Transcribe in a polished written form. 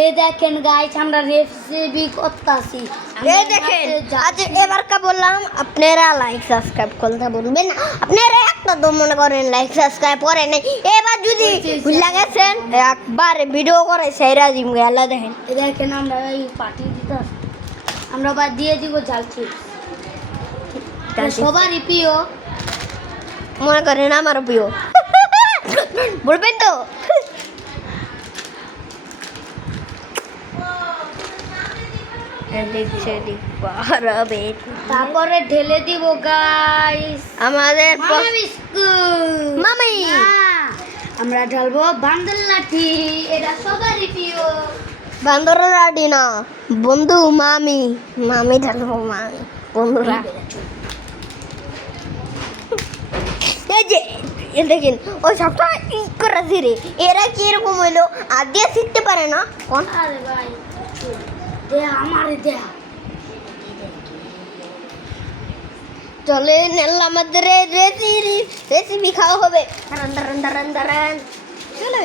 এই দেখেন গাইস আমরা রেসিপি করতেছি। এই দেখেন আজ এবার কা বললাম আপনারা লাইক সাবস্ক্রাইব করতে বলবেন না। আপনারা একটা তো মনে করেন লাইক সাবস্ক্রাইব করেন নাই, এবার যদি ভুলে গেছেন একবার ভিডিও করে সেইরা দিম আল্লাহ দেখেন। এই দেখেন আমরা এই পার্টি দিতে আমরা বাদ দিয়ে দিব জালচি সবারই প্রিয়, মনে করেন আমার প্রিয় বলবেন তো। তারপরে ঢেলে দিব গাইস আমাদের মামা বিস্কুট। মামি না, আমরা ঢালবো বান্দর লাঠি, এটা সবারই প্রিয়। বান্দর লাডি না বন্ধু, মামি মামি ঢালবো, মামি বন্ধুরা। এই যে দেখেন ওই সবটা ই করেছি রে, এরা কি এরকম হইলো আর দিয়ে শিখতে পারে না কোন। আরে ভাই দে আমারে দে। চলে আমাদের রেসিপি খাওয়া হবে। দাঁড়ান দাঁড়ান দাঁড়ান দাঁড়ান চলে